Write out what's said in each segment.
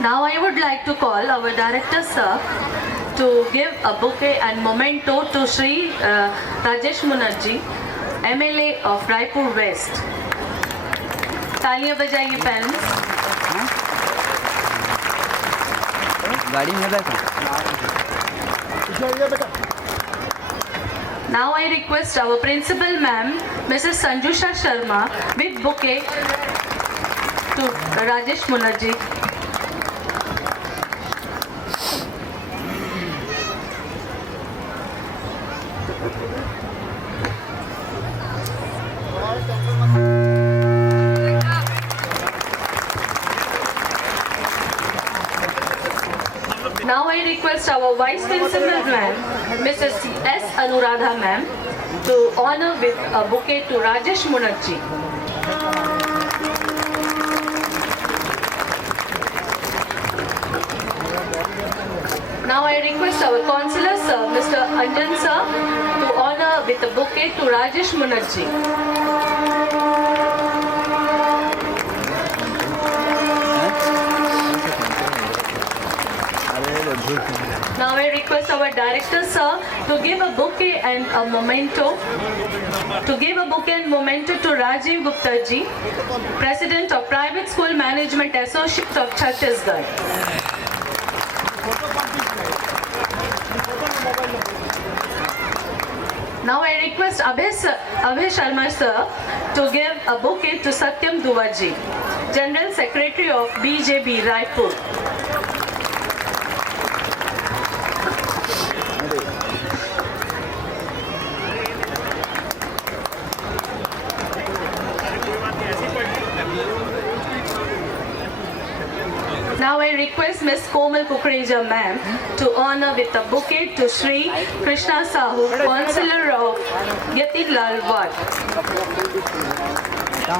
Now I would like to call our director sir to give a bouquet and memento to Shri Rajesh Munerjee, MLA of Raipur West. तालियां बजाइए parents. गाड़ी में बैठो. Now I request our principal ma'am, Mrs. Sanjusha Sharma, with bouquet to Rajesh Munerjee. Now I request our Vice Principal ma'am, Mrs. S. Anuradha ma'am, to honor with a bouquet to Rajesh Munerjee. Now I request our Councillor sir, Mr. Anjan sir, to honor with a bouquet to Rajesh Munerjee. Now I request our director sir to give a bouquet and a memento to Rajiv Gupta ji, President of Private School Management Associates of Chhattisgarh. Now I request Abhay Sharma sir to give a bouquet to Satyam Dua ji, General Secretary of BJB Raipur. Now I request Ms. Komal Kukreja ma'am to honor with a bouquet to Shri Krishna Sahu, Councillor of Yatiglal Ward.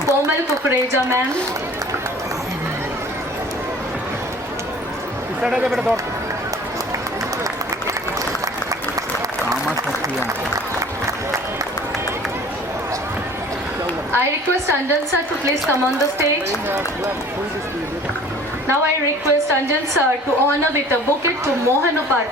Komal Kukreja ma'am. I request Anjan sir to please come on the stage. Now I request Anjan sir to honor with a bouquet to Mohan Upadhyay.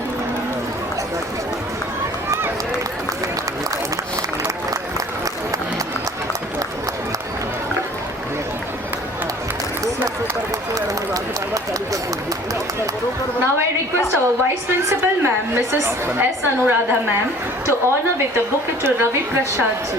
Now I request our Vice Principal ma'am, Mrs. S. Anuradha ma'am, to honor with a bouquet to Ravi Prasad ji.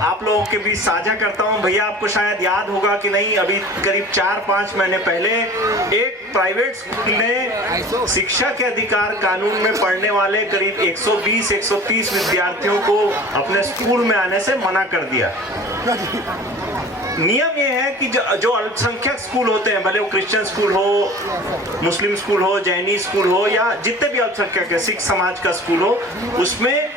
आप लोगों के बीच साझा करता हूं। भैया आपको शायद याद होगा कि नहीं, अभी करीब 4-5 महीने पहले एक प्राइवेट स्कूल ने शिक्षा के अधिकार कानून में पढ़ने वाले करीब 120-130 विद्यार्थियों को अपने स्कूल में आने से मना कर दिया। नियम ये है कि जो अल्पसंख्यक स्कूल होते हैं, भले वो क्रिश्चियन स्कूल हो, मुस्लिम स्कूल हो, जैनी स्कूल हो या जितने भी अल्पसंख्यक है, सिख समाज का स्कूल हो, उसमें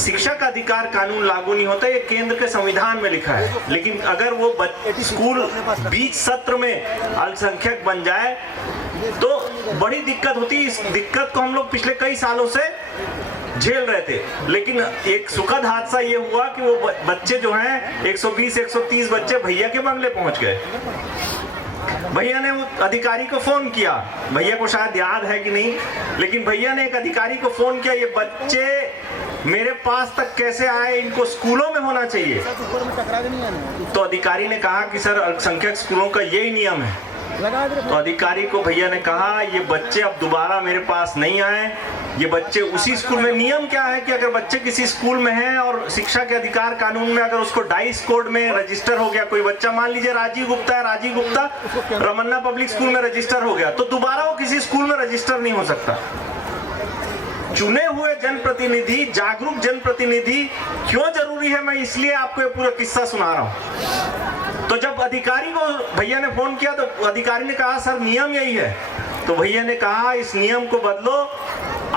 शिक्षा का अधिकार कानून लागू नहीं होता। ये केंद्र के संविधान में लिखा है। लेकिन अगर वो स्कूल बीच सत्र में अल्पसंख्यक बन जाए तो बड़ी दिक्कत होती है। इस दिक्कत को हम लोग पिछले कई सालों से झेल रहे थे। लेकिन एक सुखद हादसा ये हुआ कि वो बच्चे जो हैं 120-130 बच्चे भैया के बंगले पहुंच गए। भैया ने अधिकारी को फोन किया, भैया को शायद याद है कि नहीं, लेकिन भैया ने एक अधिकारी को फोन किया, ये बच्चे मेरे पास तक कैसे आए, इनको स्कूलों में होना चाहिए। तो अधिकारी ने कहा कि सर अल्पसंख्यक स्कूलों का यही नियम है। तो अधिकारी को भैया ने कहा ये बच्चे अब दोबारा मेरे पास नहीं आए, ये बच्चे उसी स्कूल में। नियम क्या है कि अगर बच्चे किसी स्कूल में हैं और शिक्षा के अधिकार कानून में अगर उसको डाइस कोड में रजिस्टर हो गया, कोई बच्चा मान लीजिए राजीव गुप्ता है, राजीव गुप्ता रमन्ना पब्लिक स्कूल में रजिस्टर हो गया, तो दोबारा वो किसी स्कूल में रजिस्टर नहीं हो सकता। चुने हुए जनप्रतिनिधि, जागरूक जनप्रतिनिधि क्यों जरूरी है, मैं इसलिए आपको ये पूरा किस्सा सुना रहा हूं। तो जब अधिकारी को भैया ने फोन किया तो अधिकारी ने कहा सर नियम यही है। तो भैया ने कहा इस नियम को बदलो,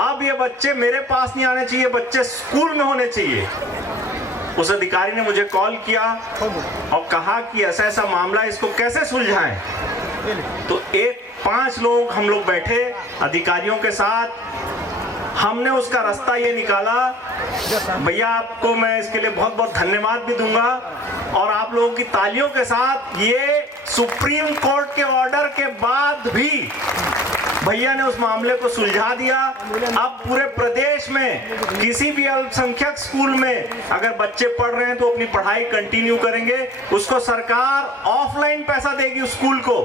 अब ये बच्चे मेरे पास नहीं आने चाहिए, बच्चे स्कूल में होने चाहिए। उस अधिकारी ने मुझे कॉल किया और कहा कि ऐसा ऐसा मामला, इसको कैसे सुलझाएं। तो एक 5 लोग हम लोग बैठे अधिकारियों के साथ, हमने उसका रास्ता ये निकाला। भैया आपको मैं इसके लिए बहुत बहुत धन्यवाद भी दूंगा, और आप लोगों की तालियों के साथ ये सुप्रीम कोर्ट के ऑर्डर के बाद भी भैया ने उस मामले को सुलझा दिया। अब पूरे प्रदेश में किसी भी अल्पसंख्यक स्कूल में अगर बच्चे पढ़ रहे हैं तो अपनी पढ़ाई कंटिन्यू करेंगे, उसको सरकार ऑफलाइन पैसा देगी उस स्कूल को।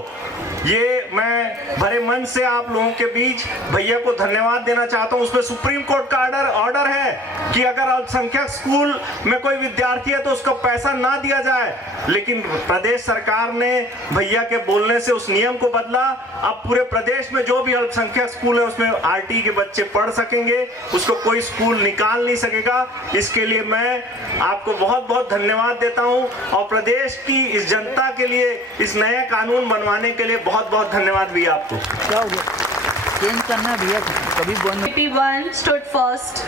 ये मैं भरे मन से आप लोगों के बीच भैया को धन्यवाद देना चाहता हूं। उसमें सुप्रीम कोर्ट का ऑर्डर है कि अगर अल्पसंख्यक स्कूल में कोई विद्यार्थी है तो उसको पैसा ना दिया जाए, लेकिन प्रदेश सरकार ने भैया के बोलने से उस नियम को बदला। अब पूरे प्रदेश में जो भी अल्पसंख्यक स्कूल है उसमें आरटी के बच्चे पढ़ सकेंगे, उसको कोई स्कूल निकाल नहीं सकेगा। इसके लिए मैं आपको बहुत बहुत धन्यवाद देता हूं, और प्रदेश की इस जनता के लिए इस नया कानून बनवाने के लिए बहुत बहुत धन्यवाद भी आपको। क्या हो गया? चेंज करना भैया, कभी बंद। PP1 stood first.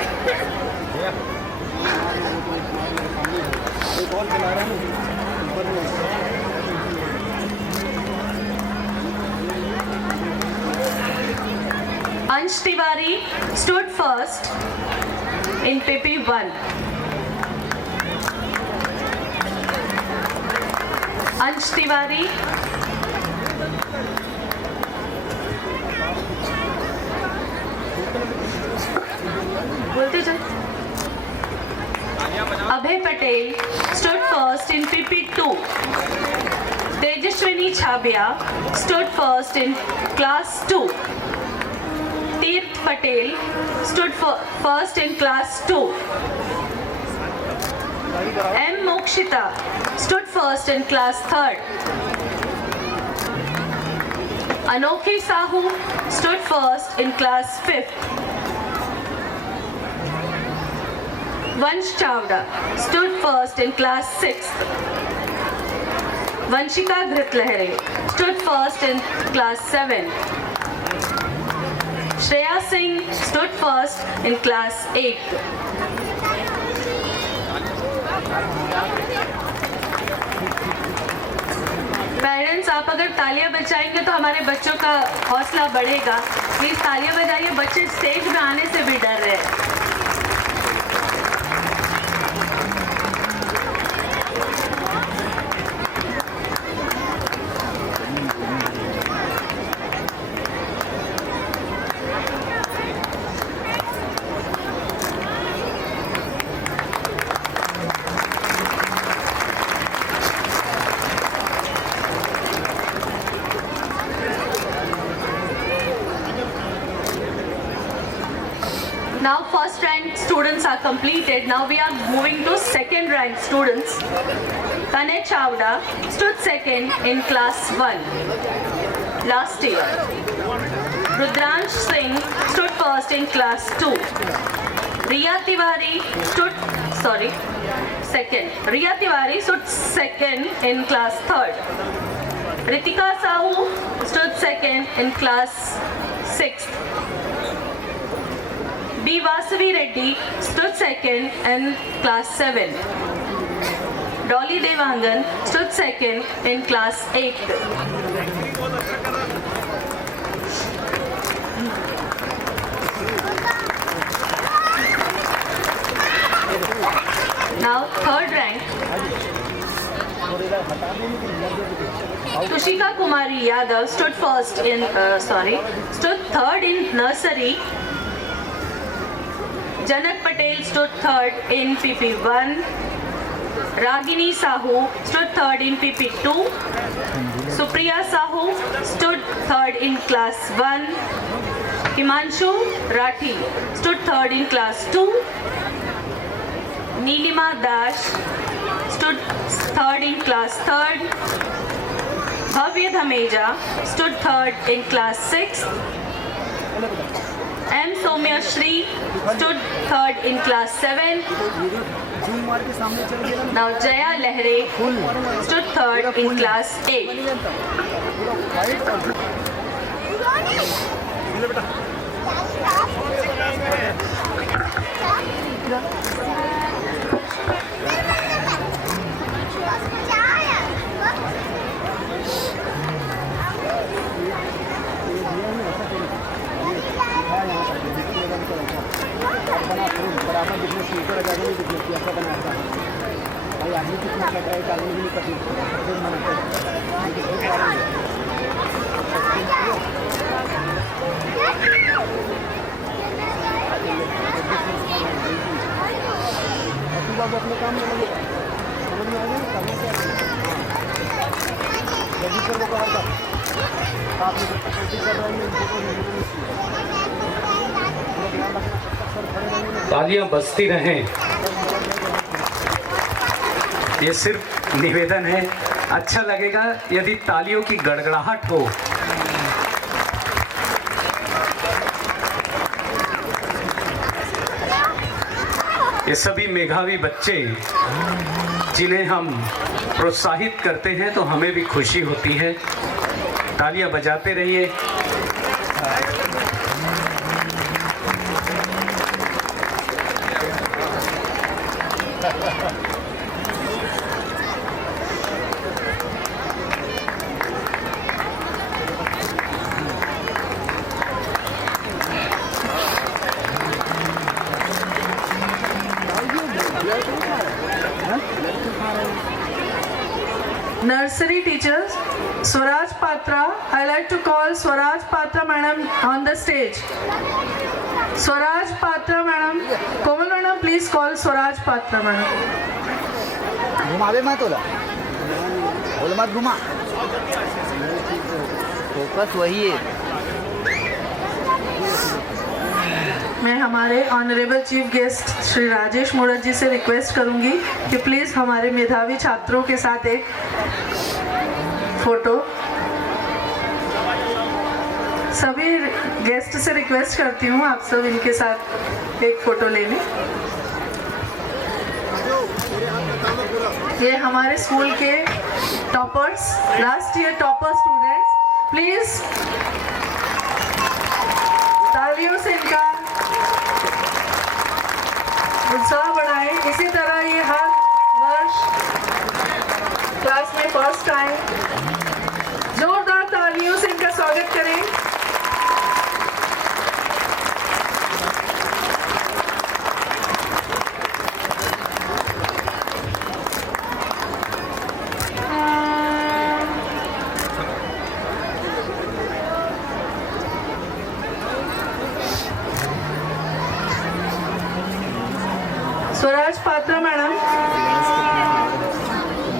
Ansh Tiwari stood first in PP1. Ansh Tiwari. बोलते जाओ। Abhay Patel stood first in PP2. Tejaswini Chabia stood first in class 2. Tirth Patel stood first in class 2. M. Mokshita stood first in class 3rd. Anokhi Sahu stood first in class 5th. Vansh Chavda stood first in class 6th. Vanshika Dhritlehre stood first in class 7. Shreya Singh stood first in class 8. Parents, आप अगर तालियां बजाएंगे तो हमारे बच्चों का हौसला बढ़ेगा। प्लीज तालियां बजाइए, बच्चे स्टेज में आने से भी डर रहे हैं। Now first rank students are completed. Now we are moving to second rank students. Kanay Chavda stood second in class 1 last year. Rudransh Singh stood first in class 2. Riya Tiwari stood second. Riya Tiwari stood second in class 3rd. Ritika Sahu stood second in class 6th. B. Vasavi Reddy stood second in class 7. Dolly Devangan stood second in class 8. Now third rank. Tushika Kumari Yadav stood third in nursery. Janak Patel stood third in PP1. Ragini Sahu stood third in PP2. Supriya Sahu stood third in class 1. Himanshu Rathi stood third in class 2. Nilima Dash stood third in class 3rd. Bhavya Dhameja stood third in class 6th. M. Soumya Shri stood third in class 7. Now Jaya Lehre stood third in class 8. तालियां बजती रहें, ये सिर्फ निवेदन है। अच्छा लगेगा यदि तालियों की गड़गड़ाहट हो। ये सभी मेधावी बच्चे जिन्हें हम प्रोत्साहित करते हैं तो हमें भी खुशी होती है। तालियां बजाते रहिए। Nursery teachers, Swaraj Patra. I like to call Swaraj Patra madam on the stage. Swaraj Patra madam. Komal madam, please call Swaraj Patra madam. घुमावे मत बोला, बोल मत घुमा, फोकस वही है। मैं हमारे honourable chief guest Shri Rajesh Modat ji से रिक्वेस्ट करूंगी कि प्लीज़ हमारे मेधावी छात्रों के साथ एक फोटो। सभी गेस्ट से रिक्वेस्ट करती हूँ आप सब इनके साथ एक फोटो ले लें। ये हमारे स्कूल के toppers, last year topper students, please तालियों से इनका उत्साह बढ़ाएं। इसी तरह ये हर वर्ष क्लास में फर्स्ट आए। जोरदार तालियों से इनका स्वागत करें। Swaraj Patra madam.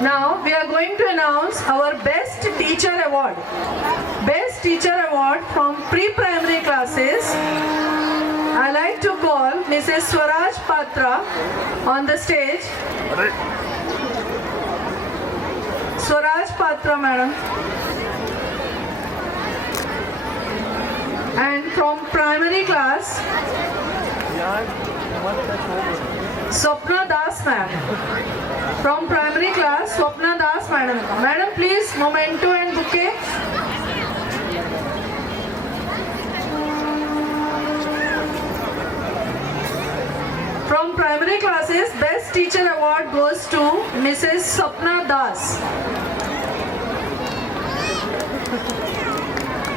Now we are going to announce our Best Teacher Award. Best Teacher Award from pre-primary classes. I like to call Mrs. Swaraj Patra on the stage. Swaraj Patra madam. And from primary class, Swapna Das ma'am. From primary class, Swapna Das madam. Madam, please, memento and bouquet. From primary classes, Best Teacher Award goes to Mrs. Swapna Das.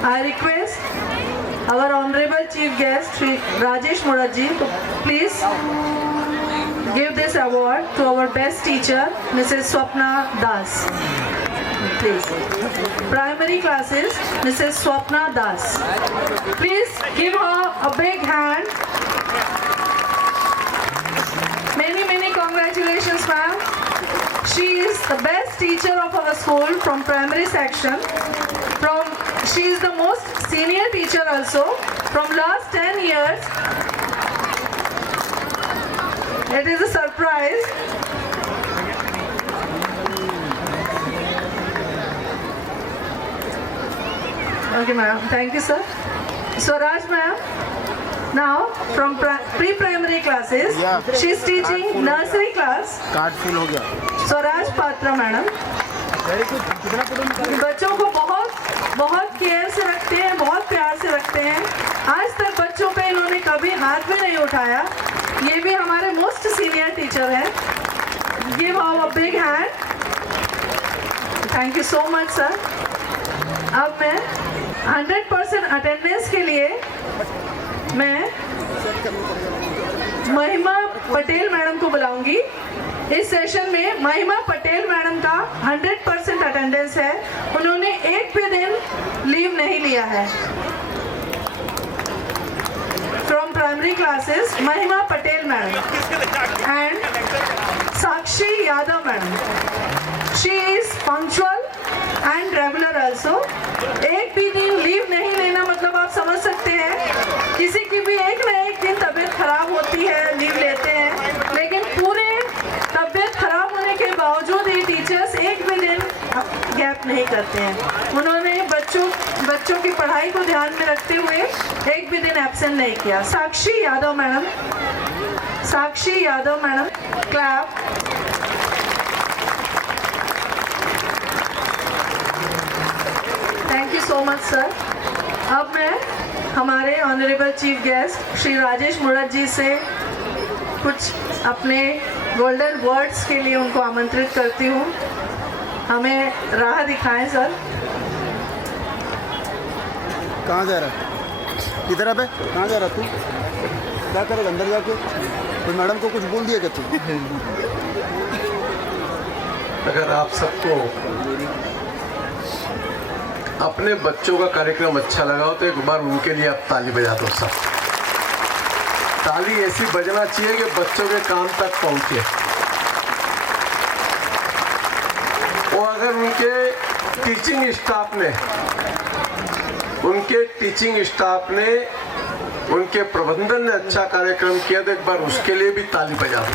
I request our Honorable Chief Guest, Shri Rajesh Morat ji, to please give this award to our best teacher, Mrs. Swapna Das. Please. Primary classes, Mrs. Swapna Das. Please give her a big hand. Many congratulations, ma'am. She is the best teacher of our school from primary section. She is the most senior teacher also. From last 10 years, it is a surprise. Okay, ma'am. Thank you, sir. Swaraj, ma'am. Now, from pre-primary classes, she is teaching nursery class. Card fill हो गया। Swaraj Patra madam बच्चों को बहुत care से रखते हैं, बहुत प्यार से रखते हैं। आज तक बच्चों पे इन्होंने कभी हाथ भी नहीं उठाया। ये भी हमारे मोस्ट सीनियर टीचर हैं। Give a big hand. Thank you so much sir. अब मैं 100% अटेंडेंस के लिए मैं महिमा पटेल मैडम को बुलाऊंगी। इस सेशन में महिमा पटेल मैडम का 100% अटेंडेंस है। उन्होंने एक भी दिन लीव नहीं लिया है। फ्रॉम प्राइमरी क्लासेस महिमा Patel madam and Sakshi Yadav madam. She is punctual and regular also. एक भी दिन लीव नहीं लेना मतलब आप समझ सकते हैं किसी की भी एक ना एक दिन तबीयत खराब होती है, लीव लेते हैं, लेकिन पूरे तबीयत खराब होने के बावजूद ये टीचर्स एक भी दिन गैप नहीं करते हैं। उन्होंने बच्चों की पढ़ाई को ध्यान में रखते हुए एक भी दिन एब्सेंट नहीं किया। Sakshi Yadav madam, Sakshi Yadav madam, clap. Thank you so much sir. अब मैं हमारे honourable chief guest Shri Rajesh Mudat ji से कुछ अपने गोल्डन वर्ड्स के लिए उनको आमंत्रित करती हूँ। हमें राह दिखाएं सर। कहाँ जा रहा है? इधर अबे कहाँ जा रहा तू? क्या करेगा अंदर जाके? तो मैडम को कुछ बोल दिया क्या तू? अगर आप सबको अपने बच्चों का कार्यक्रम अच्छा लगा हो तो एक बार उनके लिए आप ताली बजा दो सब। ताली ऐसी बजना चाहिए कि बच्चों के कान तक पहुंचे। और अगर उनके टीचिंग स्टाफ ने उनके प्रबंधन ने अच्छा कार्यक्रम किया तो एक बार उसके लिए भी ताली बजा दो।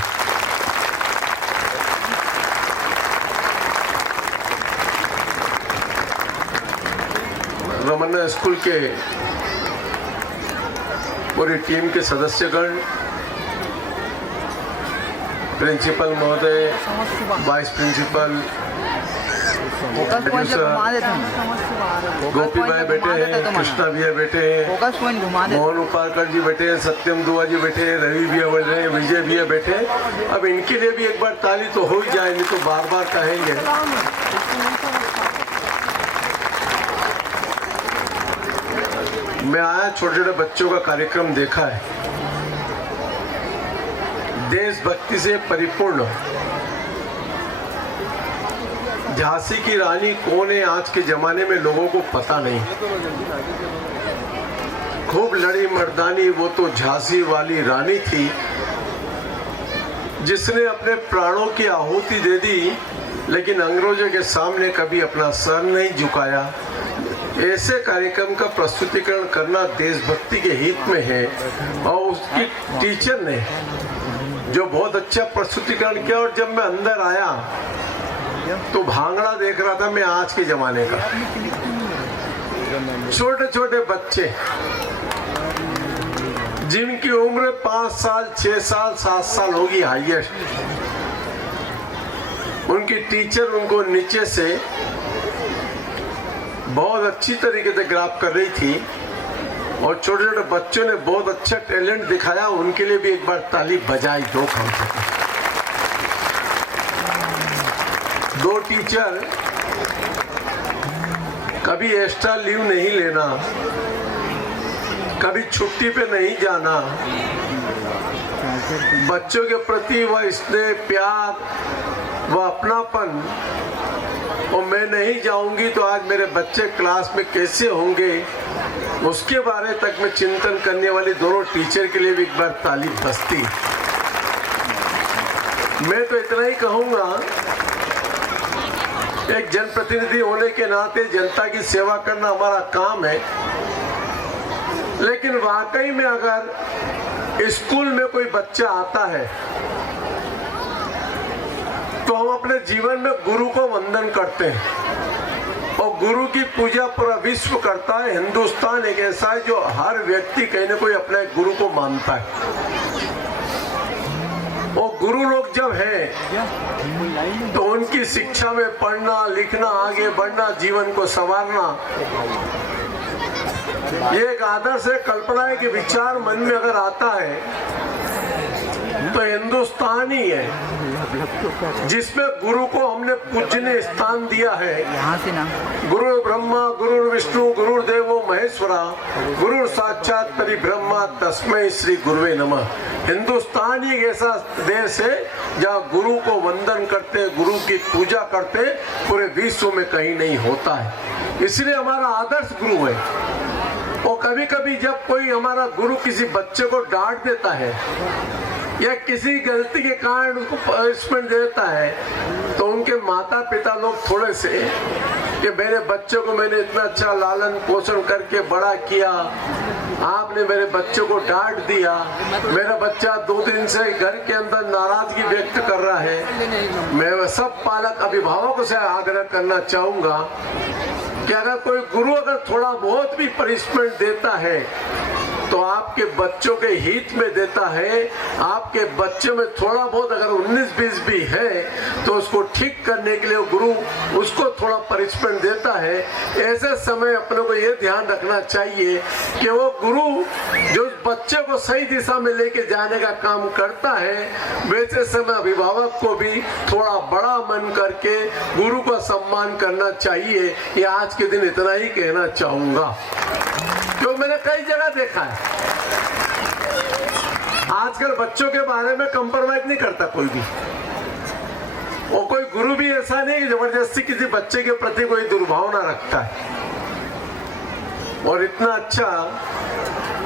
रमन्ना स्कूल के पूरी टीम के सदस्यगण, प्रिंसिपल महोदय, वाइस प्रिंसिपल, गोपी भाई बैठे हैं, कृष्णा भैया बैठे हैं, मोहन उपारकर जी बैठे हैं, सत्यम दुआ जी बैठे हैं, रवि भैया बैठे हैं, विजय भैया बैठे हैं। अब इनके लिए भी एक बार ताली तो हो ही जाए, नहीं तो बार बार कहेंगे। मैं आया, छोटे छोटे बच्चों का कार्यक्रम देखा है, देशभक्ति से परिपूर्ण। झांसी की रानी कौन है आज के जमाने में लोगों को पता नहीं। खूब लड़ी मर्दानी वो तो झांसी वाली रानी थी जिसने अपने प्राणों की आहुति दे दी, लेकिन अंग्रेजों के सामने कभी अपना सर नहीं झुकाया। ऐसे कार्यक्रम का प्रस्तुतिकरण करना देशभक्ति के हित में है। और उसकी टीचर ने जो बहुत अच्छा प्रस्तुतिकरण किया, और जब मैं अंदर आया तो भांगड़ा देख रहा था मैं आज के जमाने का। छोटे छोटे बच्चे जिनकी उम्र 5 साल, 6 साल, 7 साल होगी हाईएस्ट, उनकी टीचर उनको नीचे से बहुत अच्छी तरीके से ग्राफ कर रही थी, और छोटे छोटे बच्चों ने बहुत अच्छा टैलेंट दिखाया। उनके लिए भी एक बार ताली बजाई दो कम से कम। 2 टीचर कभी एक्स्ट्रा लीव नहीं लेना, कभी छुट्टी पे नहीं जाना, बच्चों के प्रति वह स्नेह, प्यार, वह अपनापन। और मैं नहीं जाऊंगी तो आज मेरे बच्चे क्लास में कैसे होंगे, उसके बारे तक में चिंतन करने वाली दोनों टीचर के लिए भी एक बार ताली बजती। मैं तो इतना ही कहूंगा, एक जनप्रतिनिधि होने के नाते जनता की सेवा करना हमारा काम है, लेकिन वाकई में अगर स्कूल में कोई बच्चा आता है तो हम अपने जीवन में गुरु को वंदन करते हैं, और गुरु की पूजा पूरा विश्व करता है। हिंदुस्तान एक ऐसा है जो हर व्यक्ति कहीं ना कोई अपने गुरु को मानता है। और गुरु लोग जब हैं तो उनकी शिक्षा में पढ़ना, लिखना, आगे बढ़ना, जीवन को संवारना, ये एक आदर्श है, कल्पना है कि विचार मन में अगर आता है तो हिंदुस्तान ही है जिसमें गुरु को हमने पूजनीय स्थान दिया है। गुरु ब्रह्मा, गुरु विष्णु, गुरुदेवो महेश्वरा, गुरु साक्षात परिब्रह्मा, तस्मै श्री गुरुवे नमः। हिंदुस्तान ही एक ऐसा देश है जहाँ गुरु को वंदन करते, गुरु की पूजा करते पूरे विश्व में कहीं नहीं होता है। इसलिए हमारा आदर्श गुरु है। और कभी कभी जब कोई हमारा गुरु किसी बच्चे को डांट देता है या किसी गलती के कारण उसको पनिशमेंट देता है तो उनके माता पिता लोग थोड़े से कि मेरे बच्चे को मैंने इतना अच्छा लालन पोषण करके बड़ा किया, आपने मेरे बच्चे को डांट दिया, मेरा बच्चा 2 दिन से घर के अंदर नाराजगी व्यक्त कर रहा है। मैं सब पालक अभिभावकों से आग्रह करना चाहूंगा कि अगर कोई गुरु अगर थोड़ा बहुत भी पनिशमेंट देता है तो आपके बच्चों के हित में देता है। आपके बच्चे में थोड़ा बहुत अगर 19-20 भी है तो उसको ठीक करने के लिए गुरु उसको थोड़ा पनिशमेंट देता है। ऐसे समय अपने को ये ध्यान रखना चाहिए कि वो गुरु जो बच्चे को सही दिशा में लेके जाने का काम करता है, वैसे समय अभिभावक को भी थोड़ा बड़ा मन करके गुरु का सम्मान करना चाहिए। ये आज के दिन इतना ही कहना चाहूंगा, जो मैंने कई जगह देखा है। आजकल बच्चों के बारे में कंप्रोमाइज नहीं करता कोई भी, और कोई गुरु भी ऐसा नहीं कि जबरदस्ती किसी बच्चे के प्रति कोई दुर्भावना रखता है। और इतना अच्छा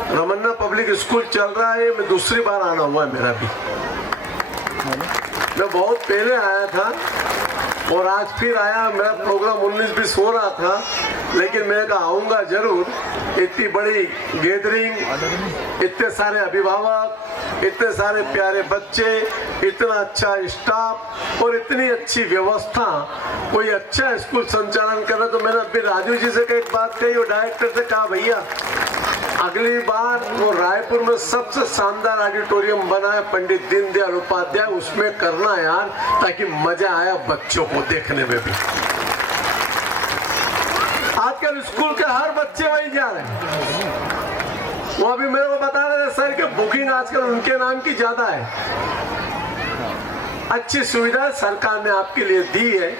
रमन्ना पब्लिक स्कूल चल रहा है, मैं दूसरी बार आना हुआ है मेरा भी। मैं बहुत पहले आया था और आज फिर आया। मेरा प्रोग्राम 19-20 हो रहा था, लेकिन मैंने कहा आऊंगा जरूर। इतनी बड़ी गैदरिंग, इतने सारे अभिभावक, इतने सारे प्यारे बच्चे, इतना अच्छा स्टाफ और इतनी अच्छी व्यवस्था, कोई अच्छा स्कूल संचालन कर रहा। तो मैंने अभी राजू जी से एक बात कही और डायरेक्टर से कहा, भैया अगली बार वो रायपुर में सबसे शानदार ऑडिटोरियम बना है पंडित दीनदयाल उपाध्याय, उसमें करना यार, ताकि मजा आया बच्चों को देखने में भी। आजकल स्कूल के हर बच्चे वही जा रहे हैं। वो अभी मेरे को बता रहे थे सर कि बुकिंग आजकल उनके नाम की ज्यादा है। अच्छी सुविधा सरकार ने आपके लिए दी है।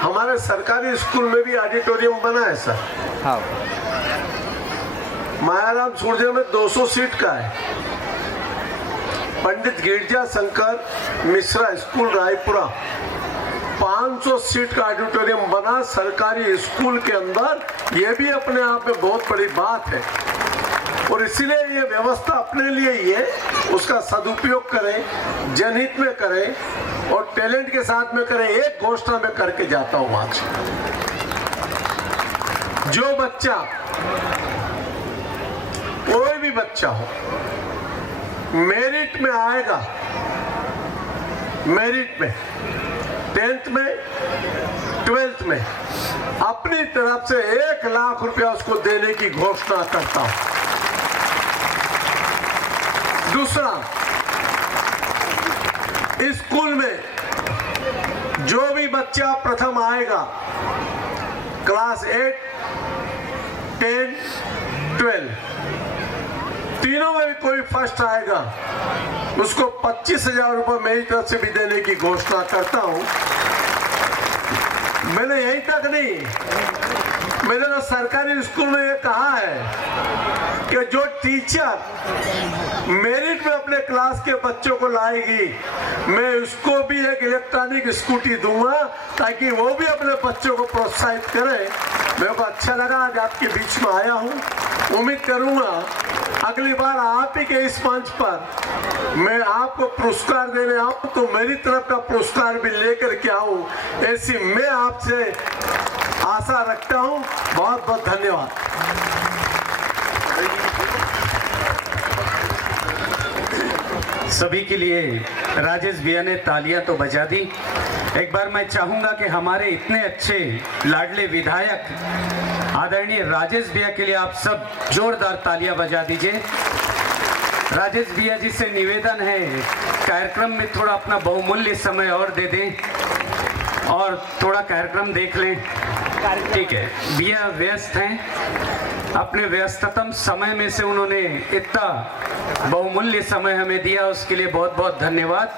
हमारे सरकारी स्कूल में भी ऑडिटोरियम बना है सर। हाँ। मायाराम सूर्य में 200 सीट का है। पंडित गिरजा शंकर मिश्रा स्कूल रायपुरा 500 सीट का ऑडिटोरियम बना सरकारी स्कूल के अंदर। ये भी अपने आप में बहुत बड़ी बात है और इसीलिए ये व्यवस्था अपने लिए ही है, उसका सदुपयोग करें, जनहित में करें और टैलेंट के साथ में करें। एक घोषणा में करके जाता हूं आज, जो बच्चा, कोई भी बच्चा हो, मेरिट में आएगा, मेरिट में 10th में 12th में, अपनी तरफ से 1 लाख रुपया उसको देने की घोषणा करता हूं। दूसरा, इस स्कूल में जो भी बच्चा प्रथम आएगा, क्लास 8, 10, 12 तीनों में भी कोई फर्स्ट आएगा, उसको 25,000 रुपये मेरी तरफ से भी देने की घोषणा करता हूं। मैंने यही तक नहीं, मैंने तो सरकारी स्कूल में ये कहा है कि जो टीचर मेरिट में अपने क्लास के बच्चों को लाएगी, मैं उसको भी एक इलेक्ट्रॉनिक स्कूटी दूंगा ताकि वो भी अपने बच्चों को प्रोत्साहित करे। मेरे को अच्छा लगा आज आपके बीच में आया हूं। उम्मीद करूंगा अगली बार आप ही के इस मंच पर मैं आपको पुरस्कार देने आऊं तो मेरी तरफ का पुरस्कार भी लेकर के आऊं, ऐसी मैं आपसे आशा रखता हूं। बहुत बहुत धन्यवाद। सभी के लिए राजेश भैया ने तालियां तो बजा दी। एक बार मैं चाहूंगा कि हमारे इतने अच्छे लाडले विधायक आदरणीय राजेश भैया के लिए आप सब जोरदार तालियां बजा दीजिए। राजेश भैया जी से निवेदन है, कार्यक्रम में थोड़ा अपना बहुमूल्य समय और दे दें और थोड़ा कार्यक्रम देख लें। ठीक है, भैया व्यस्त हैं, अपने व्यस्ततम समय में से उन्होंने इतना बहुमूल्य समय हमें दिया, उसके लिए बहुत बहुत धन्यवाद।